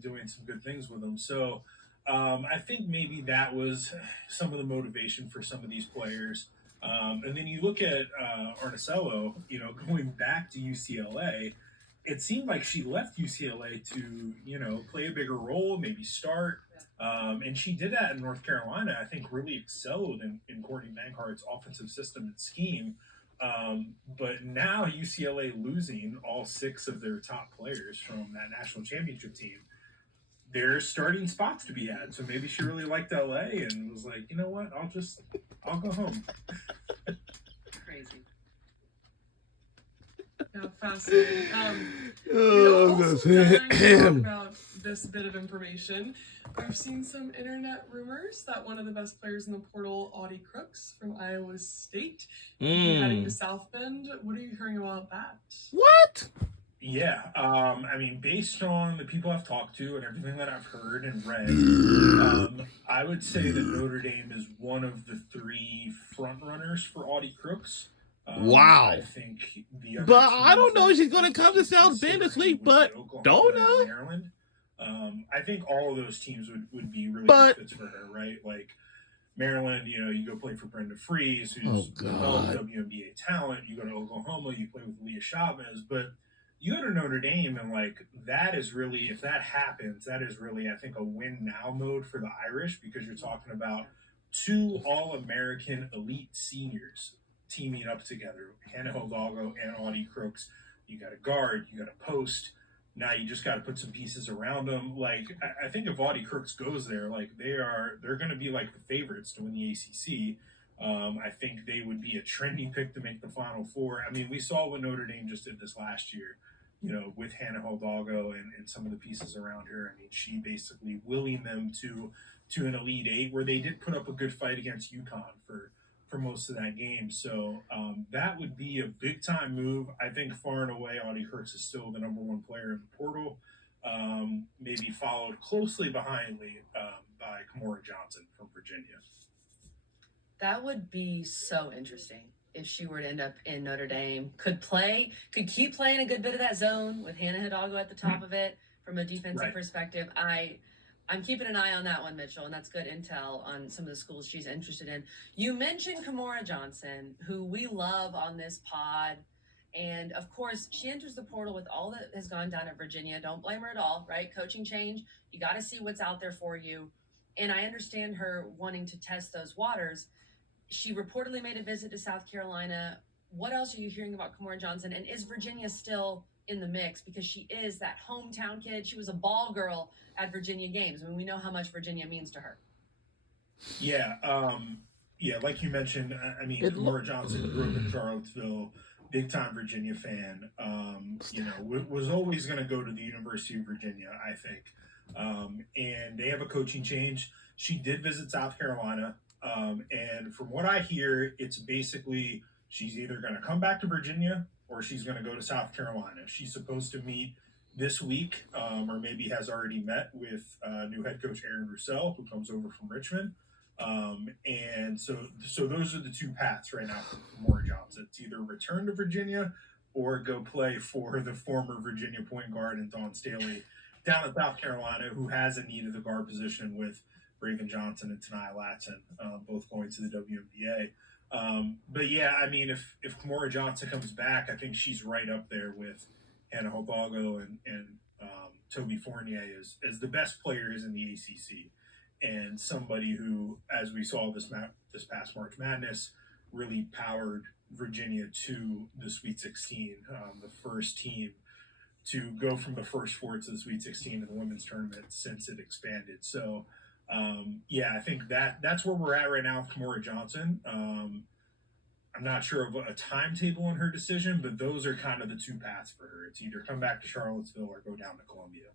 doing some good things with them. So I think maybe that was some of the motivation for some of these players. And then you look at Arnicello, going back to UCLA. It seemed like she left UCLA to, play a bigger role, maybe start. And she did that in North Carolina. I think really excelled in Courtney Bankhart's offensive system and scheme. But now UCLA losing all six of their top players from that national championship team, there's starting spots to be had. So maybe she really liked LA and was like, you know what, I'll go home. Crazy. Yeah, fascinating. Also talk about this bit of information. I've seen some internet rumors that one of the best players in the portal, Audie Crooks from Iowa State, heading to South Bend. What are you hearing about that? What? Yeah, I mean, based on the people I've talked to and everything that I've heard and read, I would say that Notre Dame is one of the three front runners for Audie Crooks. Wow. I think the other but I don't know if she's going to come to South Bend this week, but don't know. Maryland. I think all of those teams would be really good fits for her, right? Like Maryland, you go play for Brenda Freeze, who's developed WNBA talent. You go to Oklahoma, you play with Leah Chavez, but you go to Notre Dame, and that is really, if that happens, that is really, I think, a win now mode for the Irish, because you're talking about two All-American elite seniors teaming up together, Hannah Hidalgo and Audie Crooks. You got a guard, you got a post. Now you just got to put some pieces around them. I think if Audie Crooks goes there, they're going to be like the favorites to win the ACC. I think they would be a trendy pick to make the Final Four. I mean, we saw what Notre Dame just did this last year, with Hannah Hidalgo and some of the pieces around her. I mean, she basically willing them to an Elite Eight, where they did put up a good fight against UConn for most of that game. So that would be a big time move. I think far and away, Audie Crooks is still the number one player in the portal. Maybe followed closely behindly by Kamora Johnson from Virginia. That would be so interesting if she were to end up in Notre Dame. Could keep playing a good bit of that zone with Hannah Hidalgo at the top of it from a defensive perspective. I'm keeping an eye on that one, Mitchell, and that's good intel on some of the schools she's interested in. You mentioned Kamora Johnson, who we love on this pod. And, of course, she enters the portal with all that has gone down at Virginia. Don't blame her at all, right? Coaching change. You got to see what's out there for you. And I understand her wanting to test those waters. She reportedly made a visit to South Carolina. What else are you hearing about Kamora Johnson? And is Virginia still in the mix? Because she is that hometown kid. She was a ball girl at Virginia games. I mean, we know how much Virginia means to her. Yeah. Like you mentioned, I mean, Kamora Johnson grew up in Charlottesville, big time Virginia fan. Was always going to go to the University of Virginia, I think. And they have a coaching change. She did visit South Carolina. And from what I hear, it's basically she's either going to come back to Virginia or she's going to go to South Carolina. She's supposed to meet this week, or maybe has already met with new head coach Aaron Roussel, who comes over from Richmond. And so those are the two paths right now for Kamora Johnson. It's either return to Virginia or go play for the former Virginia point guard and Dawn Staley down in South Carolina, who has a need of the guard position with Raven Johnson and Tanaya Latson, both going to the WNBA. But yeah, I mean, if Kamora Johnson comes back, I think she's right up there with Hannah Hidalgo and Toby Fournier as the best players in the ACC, and somebody who, as we saw this past March Madness, really powered Virginia to the Sweet 16, the first team to go from the first four to the Sweet 16 in the women's tournament since it expanded. So, I think that's where we're at right now with Kamora Johnson. I'm not sure of a timetable on her decision, but those are kind of the two paths for her. It's either come back to Charlottesville or go down to Columbia.